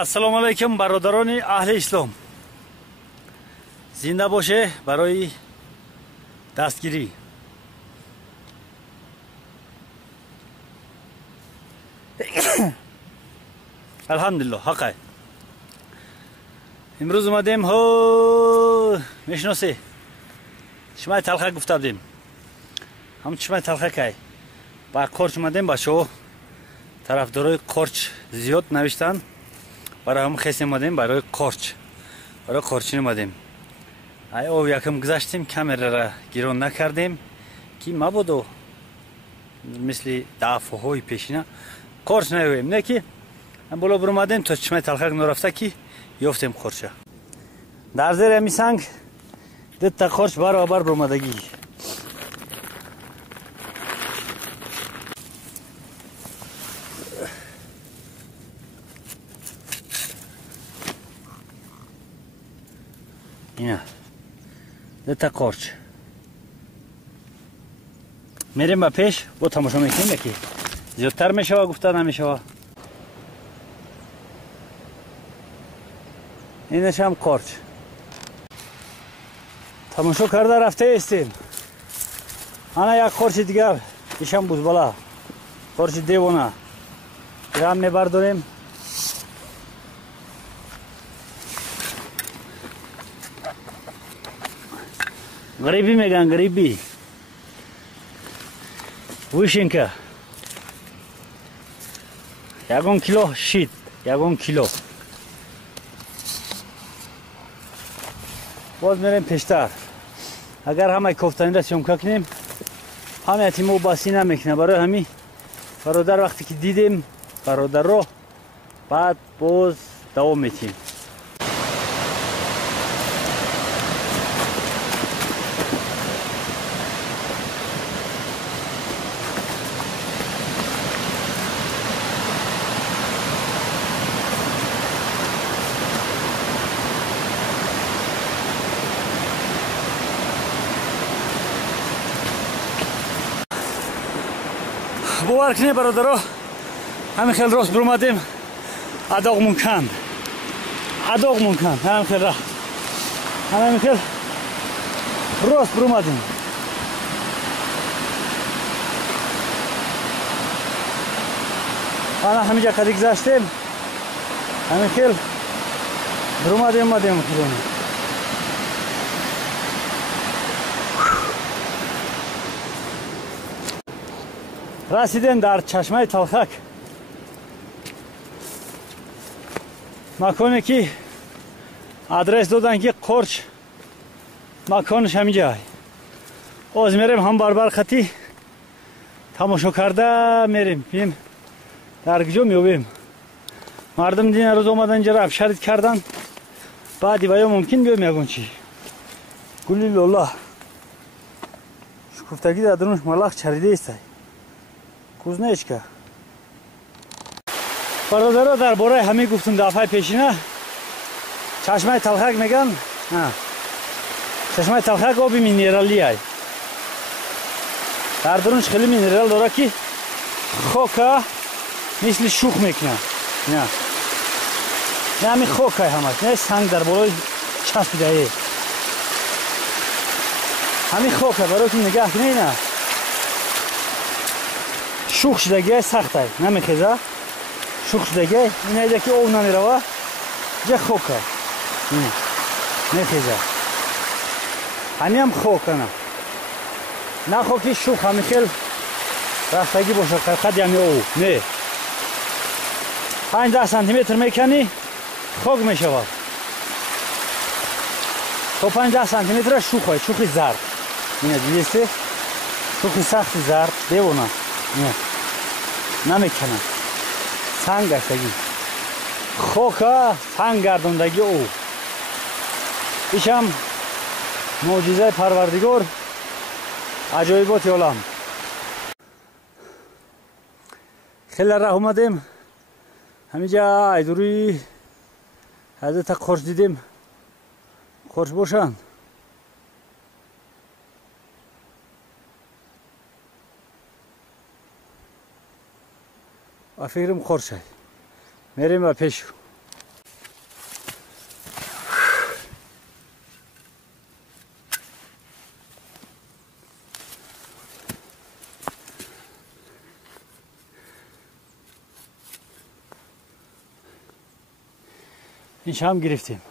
ассалому алайкум бародарони аҳли ислом. Зинда боше барои дастгирӣ. алҳамдулиллоҳ ҳақай. имрӯз омадем ҳо мешиносе чишмаи талха гуфта будем. ҳам чишмаи талха кай ба корч омадем. бачаҳо тарафдорои корч зиёд навиштан. برای هم خیلی مادیم برای قارچینی مادیم. ای او یکم گذاشتیم کامرا را گیرون نکردیم که مبودو مثل دفعه های پیشینه قارچ نیویم. نه که هم بالا برمادیم تا چشمه تلخک نرفته که یافتیم قارچه. در زیر همی سنگ دو تا قارچ برابر برمادگی. اینا دو تا قارچ میریم با پیش با تماشا میکنیم که زیادتر میشوه گفته نمیشوه. اینش هم قارچ تماشا کرده رفته استیم. انا یک قارچ دیگر ایشم بزبالا قارچ دیوانه هم میبرداریم. غریبی میگن غریبی ویشینکه یکون کیلو شید یکون کیلو. باز میریم پیشتر. اگر همه کوفتانی را سیمکا کنیم همه اتیمو باسی نمیکنه. برای همین برادر وقتی که دیدیم برادر رو بعد باز دوام میتیم. باور کنید برادرها همین خیلی راست برمادیم. اداغ ممکن همین خیلی راست همین خیلی راست برمادیم. انا همینجا کدی گذاشتیم همین خیلی برمادیم رسیدیم در چشمه تلخک. مکانی که آدرس دادن که قارچ مکانش همینجا. باز میریم هم بار خطی تماشا کرده میریم ببینیم در کجا میابیم. مردم دین روز اومدن اینجا افشارت کردن بعدی باید ممکن بیایم یکون چی گلی لولا شکفتگی در درونش ملاخ چریده است. کوزنشکا برادرها درباره همه گفتم دفعه پیشینه چشمه تلخک میگن. چشمه تلخک آب مینرالی ای در درونش خیلی مینرال داره که خوکا مثل شوخ میکنه. نه همین خوکا همش نه سنگ در بالای چسبیده ای همین خوکا برای که نگاه کنی. نه شوخ شدگی سخت ای نمیخیزه. شوخ شدگی این ایده که او نمیروه جه خوکه نمیخیزه. همین هم خوکه نه خوکی شوخ همین خیل رفتگی باشه قد یعنی او نه 5-10 سانتیمتر میکنی خوک میشود. تا 5-10 سانتیمتر شوخه شوخی زرد اینه دیدیسته شوخی سخت زرد دیوانه نه نمیکنه سنگ گشتگی خوکا سنگ گردوندگی او ایشم معجزه پروردگار عجایبات عالم. خیلی راه اومدیم همینجا ایدوری حضرت قارچ دیدیم. قارچ باشن و فکرم قارچ میریم و پیش اینجا هم گرفتیم.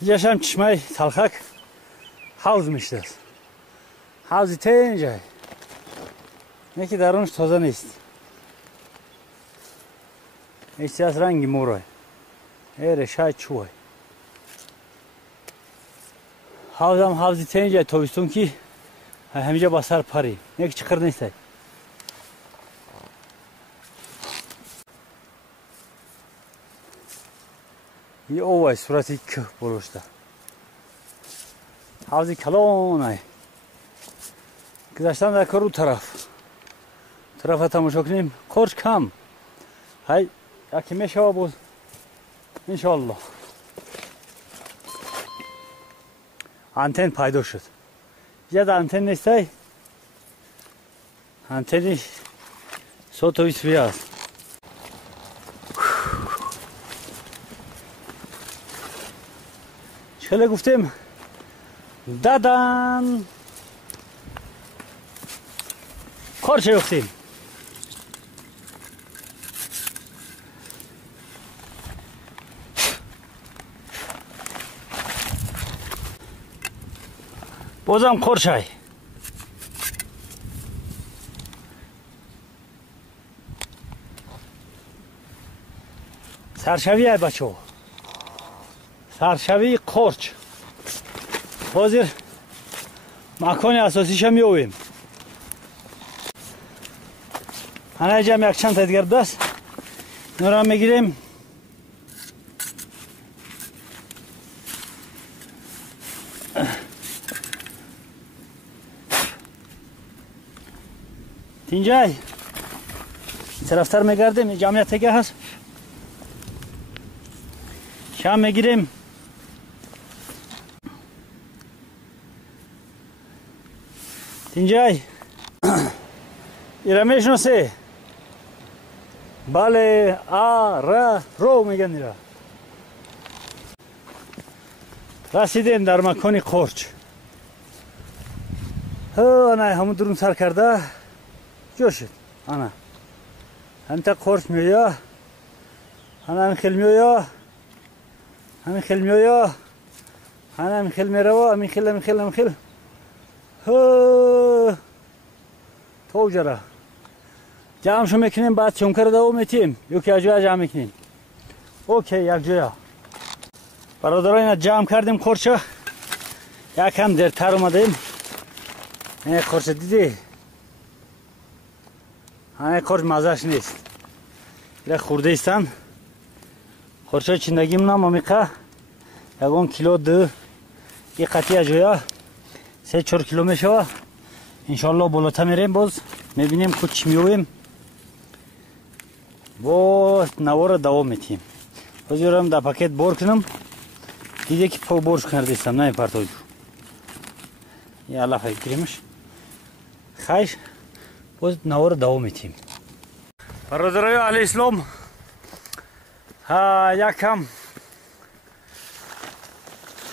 اینجاش هم چشمه تلخک حوض میشته است. حوضی ته اینجا یکی درونش تازه نیست. ایستی از رنگی موره ایره شاید چوه. حوض هم حوضی ته اینجا تویستون که همینجا با سر پری یکی چکر نیسته. یه اوه صورتی که بروشته. حوضی کلانه گذاشتم در کرو طرف تماشا کنیم. کرچ کم های یکی میشه بود انشالله. آنتن پیدا شد. یه آنتن نیسته. آنتنی 120 است. چله گفتیم دادن کرچ گفتیم. بازم کرچ های سرشوی های بچه ها. سرشوی کرچ بازیر مکان اساسیش هم میویم. هنه جمع یک چند تا دیگر دست نورا میگیریم. اینجای طرفتر میگردیم. جمعیت تگه هست شام میگیریم. اینجای ایره میشناسه. بله رو میگن ایره. رسیدیم در مکان کرچ. آنه همون درون سر کرده جو شد. آنه همینطور کرچ میویا. آنه همین خیل میویا. همین خیل میویا. آنه همین خیل میروا. همین خیل تو جرا جمع شو میکنیم. بعد چون کرده او میتیم یکی از جویا جمع میکنیم. اوکی یک جویا برادران جمع کردیم. کرچه یک هم درتر اومدیم. این کرچه دیدی همه کرچ مزهش نیست. یک خورده ایستن کرچه چندگیم نام آمیقه یکون کیلو دو یک قطعی از جویا 3-4 کیلو میشه. انشالله بالاتر میریم. باز میبینیم که چی میویم. باز نوار دوام میتیم. باز یارم در پاکت بار کنم. دیگه که پا برش کردیستم نه پرتوجو. یه علف های گیریمش خیش. باز نوار دوام میتیم. برادرای اهل اسلام یکم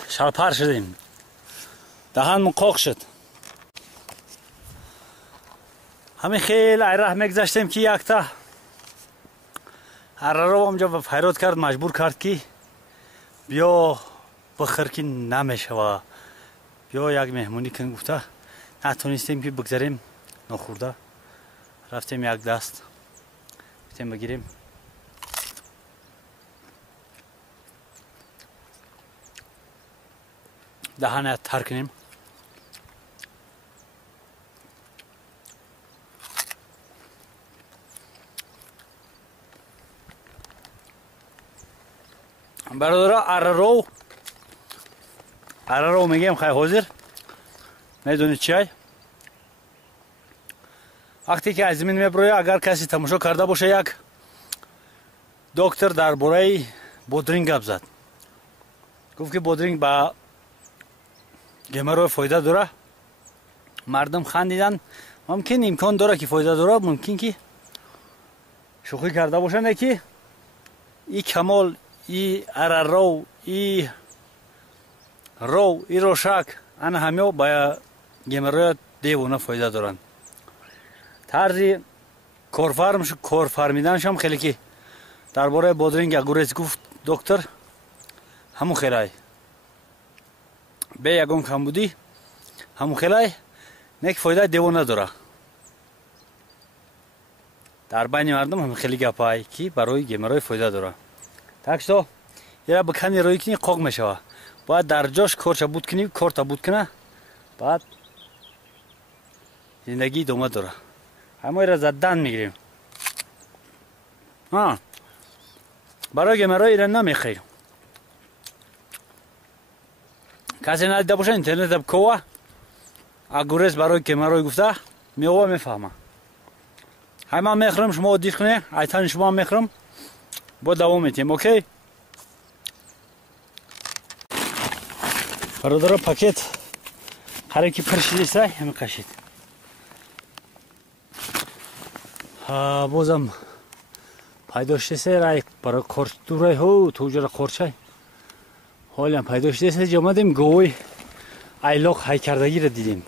شلپر شدیم. دهان قاق شد. همین خیلی ایره میگذاشتیم که یک تا اره رو همجا فیراد کرد. مجبور کرد که بیا بخیر که نمیشه و بیا یک مهمونی کن. گفته نتونستیم که بگذاریم نخورده. رفتیم یک دست بتیم بگیریم. دهانه تر کنیم. برادرها اره رو میگیم خیلی حاضر میدونید چی؟ وقتی که از زمین میبروید اگر کسی تماشا کرده باشه یک دکتر در باره بودرینگ گپ زد. گفت که بودرینگ با گمرو فایده داره. مردم خندیدن. ممکن امکان داره که فایده داره. ممکن که شوخی کرده باشند که این کمال ای اره ای روشک انا همه با گمرو دیوونه فایده دارن. طرز کارفرمیدنش هم خیلی که درباره بادرینگ اگورس گفت دکتر همون خیلی به یگان کم بودی همون خیلی نک فایده دیوانه داره در بین مردم هم خیلی گپایی که برای گیمرای فایده داره تاکسو یه بکنی روی کنی قاق میشه باید در جاش کارچه بود کنی کارتا بود کنه بعد زندگی دومه داره همه را زدن میگیریم برای گیمرای ایران نمیخیر کسی ندیده باشه اینترنت بکوه اگورس برای گیمرای گفته میوه میفهمه همه میخرم شما دید کنه ایتان شما میخرم با دوام میتیم اوکی برادر پاکت هر کی پرشیدی سای همه قشید بازم پیدا شده رای برای کارچ دورای هو توجر کارچای حالا هم پیدا شده جامدیم گوی ایلاق های کردگی را دیدیم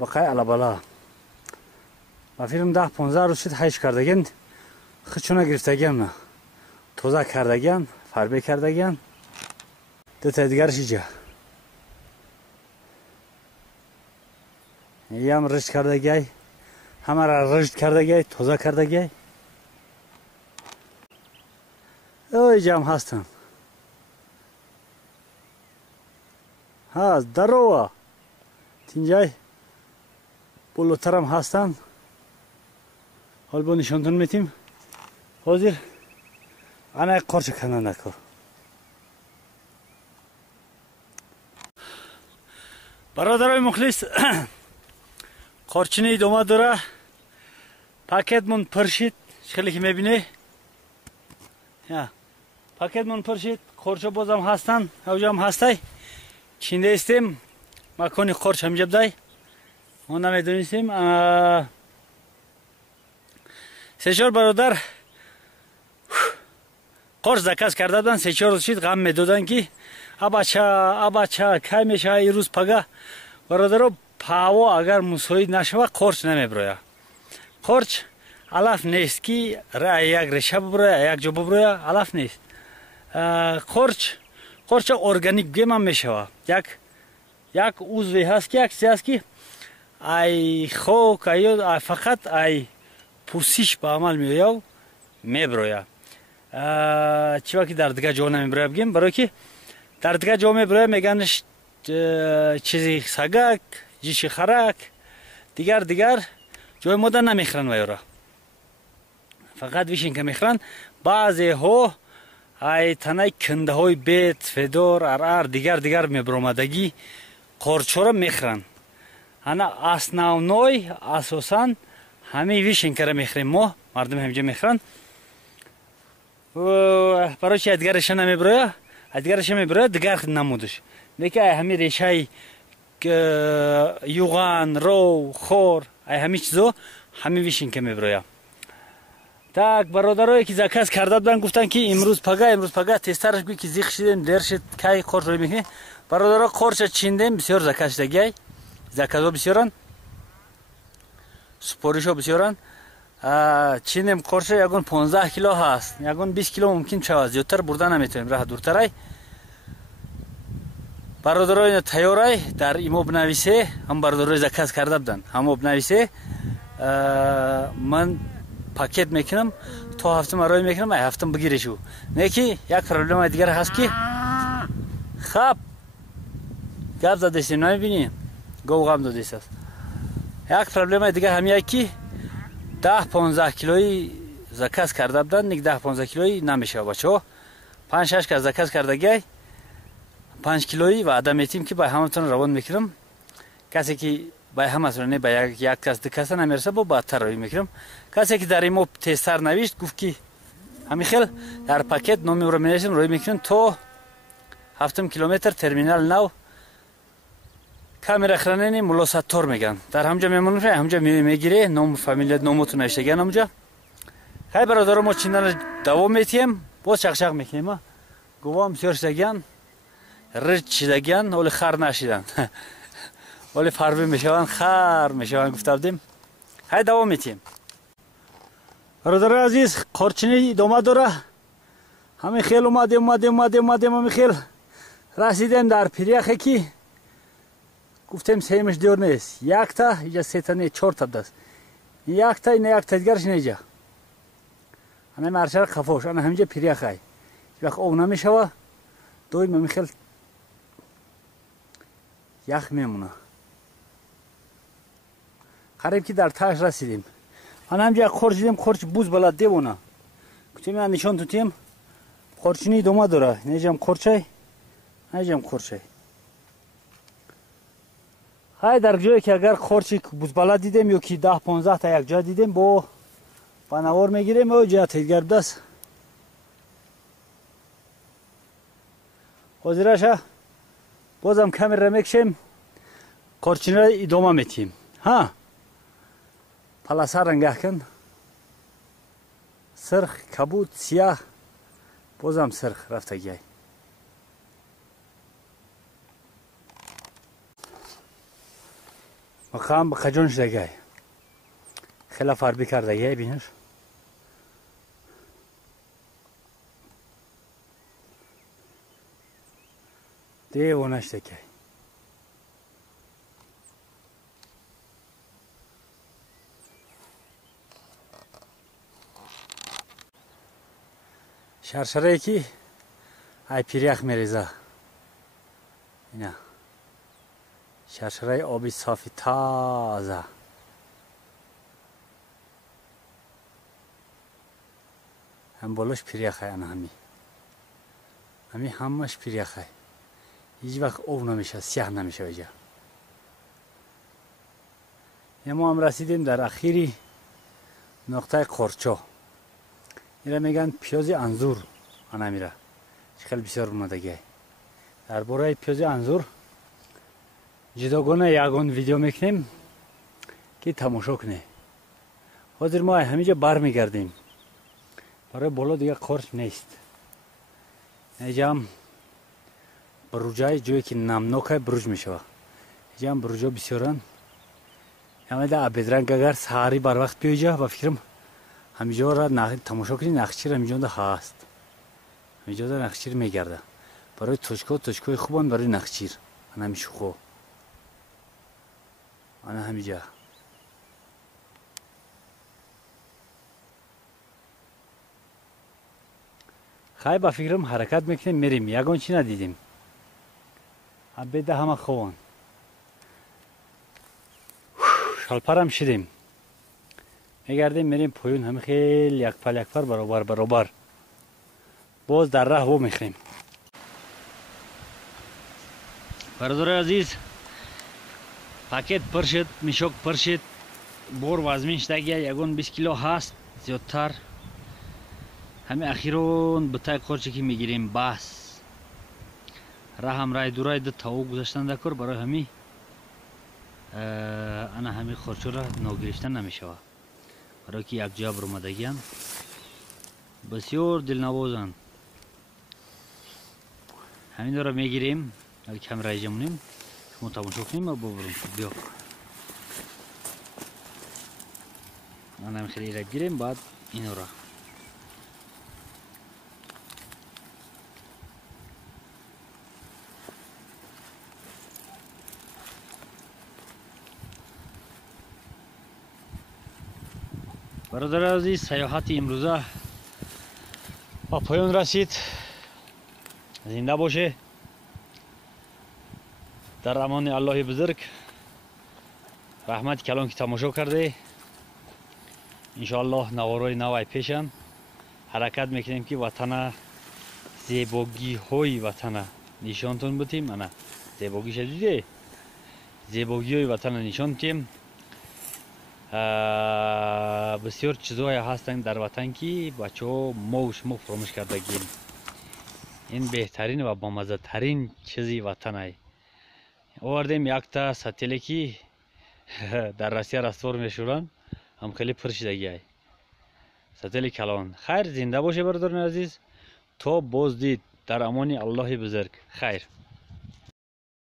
بقای علابالا با فیلم 10-15 روز شد هایش کردگین خچونه گرفتگیم نه توزه کردگیم فربه کردگیم دو تا دیگرش اینجا یه هم رشد کردگی همه را رشد کردگی توزه کردگی اینجا هم هستن هست دروا اینجای بلوتر هم هستن حال با نشانتون میتیم حاضر انا قرچ کنه نکو برادرای مخلص قرچنی دوما داره پاکت من پرشید خیلی که میبینه پاکت من پرشید قرچ بازم هستن اوجا هم هستی چینده استیم مکانی قرچ هم جبدای ما نمیدونستیم سه برادر قرص زکاز کرده بودن 3-4 روز شد غم میدادن که اباچا کی میشه این روز پگه برادر پاوا اگر مساعد نشوه قرص نمیبروه قرص علف نیست که رای یک رشه ببروه یک جا ببروه علف نیست قرص ارگانیک گیم میشوه یک عضوی هست که یک هست که ای خوک ای فقط ای پوسیش به عمل میاد میبروه چی وقتی در دیگه جا نمیبروه بگیم برای که در دیگه جا میبروه میگنش چیزی سگک جیش خرک دیگر جای ماده نمیخرن ویورا فقط ویشین که میخرن بعضی ها ای تنای کنده های بیت فدور ارار دیگر میبرومدگی قرچو را میخرن انا اسناونوی اساساً همه ویشین که را میخریم ما مردم همجا میخرن برای چی ادگرش نمیبروه دیگر نمودش میگه همه ریشه یوغان رو خور همه چیزو همه ویشین که میبروه так برادرایی که زکاز کرده بودن گفتن که امروز پگه تسترش گوی که زیخ شدیم در شد کی قرچ رو میکنه برادرها قرچ چیندیم بسیار زکاز دگی زکازو بسیارن سپوریشو بسیارن چیندیم قرچ یگون 15 کیلو هست یگون 20 کیلو ممکن شود زیادتر بردن نمیتونیم راه دورترای برادرای تیارای در ایمو بنویسه هم برادرای زکاز کرده بودن همو بنویسه من پاکت میکنم تو هفته مرای میکنم ای هفتم بگیرشو نه که یک پرابلم دیگر هست که خب گپ زدیستی نمیبینی گوغم دادیست یک پرابلم دیگر همیه که 10-15 کیلویی زکاز کرده بودن نیک 10-15 کیلویی نمیشه بچه ها 5-6 که زکاز کرده گی 5 کیلویی وعده میتیم که با همتون روان میکنم کسی که با هم از رونه با یک کس دو کس نمیرسه با بدتر روی میکنم کسی که در ایمو تستر نوشت گفت که همین خیل در پاکت نامی رو مینویسیم روی میکنم تو 7 کیلومتر ترمینال نو کامera خرانه مولا ستار میگن در همجا میمونه همجا میگیره نام فامیلیت نامتون نوشتگن همجا خیلی برادر ما چیندن دوام میتیم باز شق میکنیم گوام سیار شدگن رج شدگن ولی خر نشیدن ولی فربه میشوند خر میشوند گفته بودیم خیلی دوام میتیم برادر عزیز قارچینی ادامه داره. همین خیل اومدیم همین خیل رسیدیم در پیریخی که گفتیم سیمش دور نیست. یک تا اینجا سه تا نه 4 تا دست. یک تا نه یک تا دیگرش نیجا. همه مرشر خفاش انا همینجا پیریخی. وقت او نمیشوه دویم همین خیل یخ میمونه. قریب که در تاش رسیدیم. انا همینجا قارچ دیدیم قارچ بوز بلد دیونه. گفتیم من نشان توتیم قارچینی ادامه داره. نیجام قارچه نیجام قارچه. های در جایی که اگر قارچی بوزبالا دیدیم یا که 10-15 تا یک جا دیدیم با پناور میگیریم و جا تیگر دست حاضرشه بازم کمی را میکشیم قارچینی را ادامه میتیم. ها پلاسه رنگه کن سرخ کبود سیاه بازم سرخ رفتگی. مقام به خجون شدگی خیلی فربی کردگی بینش دیوانش دگی شرشره کی ای پیریخ میریزه اینا شرشره آبی صافی تازه هم بالش پیریخه انا همی همش پیریخه هیچ وقت او نمیشه سیاه نمیشه اینجا. ما هم رسیدیم در اخیری نقطه قارچا. اینا میگن پیاز انزور انا میره خیلی بسیار اومدگی. درباره پیاز انزور جداگانه یگان ویدیو میکنیم که تماشا کنه. حاضر ما همینجا بر میگردیم برای بالا دیگه قارچ نیست. اینجا هم بروجای جایی که نمناکه بروج میشوه. اینجا هم بروجا بسیارن. همه ده بدرنگ اگر سحری بر وقت بیایجا و فکرم همینجا را تماشا کنی نقشیر همینجا ده هست. همینجا ده نقشیر میگرده برای توشکای خوبان برای نقشیر انا میشه خوب انا همینجا خیلی با فکرم حرکت میکنیم میریم یگان چی ندیدیم. بده همه خوان شالپرم شدیم میگردیم میریم پایون همه خیلی یک پر برابر باز در راه و میخریم. برادر عزیز پاکت پر شد میشک پر شد بور وزمین شدگی یگون 20 کیلو هست زیادتر. همه اخیرون بتای قارچی که میگیریم بس راه هم رای دورای ده تاو گذاشتن دکر برای همی انا همی قارچو را ناگرفتن نمیشوه برای که یک جا برمدگی هم بسیار دلنوازن. همین را میگیریم کم رای جمونیم شما تماشا کنیم و ببریم. بیا من هم خیلی را بگیریم بعد اینو را برادر عزیز سیاحت امروزه با پایان رسید. زنده باشه در امان الله بزرگ. رحمت کلان که تماشا کرده انشاءالله نوارای نوای پیشن حرکت میکنیم که وطن زیباگی های وطن نشانتون بتیم. انا زیباگی شدیده زیباگی های وطن نشان تیم. بسیار چیزهای هستن در وطن که بچه ها ما و شما فراموش کردگیم. این بهترین و بامزه ترین چیزی وطن های. آوردیم یک تا ستیلی که در روسیه رستور میشورن هم خیلی پرشیدگی های ستیل کلان. خیر زنده باشه برادران عزیز تا باز دید در امان الله بزرگ. خیر.